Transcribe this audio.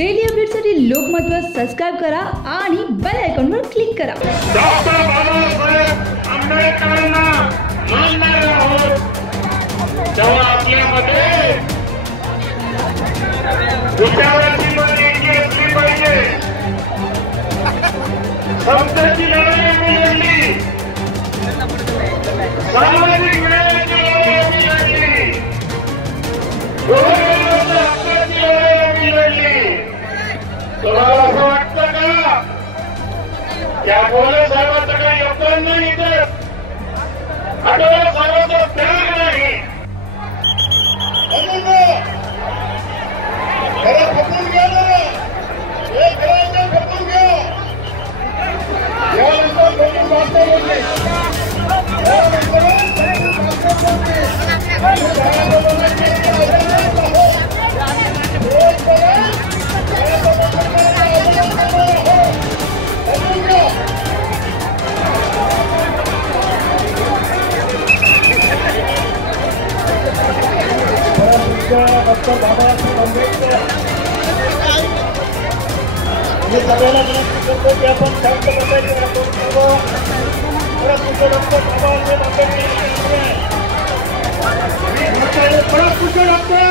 Daily अपडेटसाठी Lokmat subscribe करा आणि बेल आयकॉनवर क्लिक करा। डॉक्टर बाबासाहेब आंबेडकरांना मानणारे आहोत तेव्हा आपल्यामध्ये विचाराची बदली असली पाहिजे। संस्थेची लढाई लढली, सामाजिक न्यायाची लढाई लढली, गोरगरिबांच्या हक्काची लढाई लढली। तुम्हाला असं वाटतं का त्या बोले साहेबांचं काही योगदान नाही इथे? आठवले साहेबांचा त्याग नाही। खरं खपून घ्या ना, हे खरं खपून घ्या। यानंतर खपून वाचता बोलले, डॉक्टर बाबासाहेब आंबेडकर मी सगळ्याला विनंती करतो की आपण शांत बसायचे। परत तुझे डॉक्टर बाबासाहेब आंबेडकर परत तुझे डॉक्टर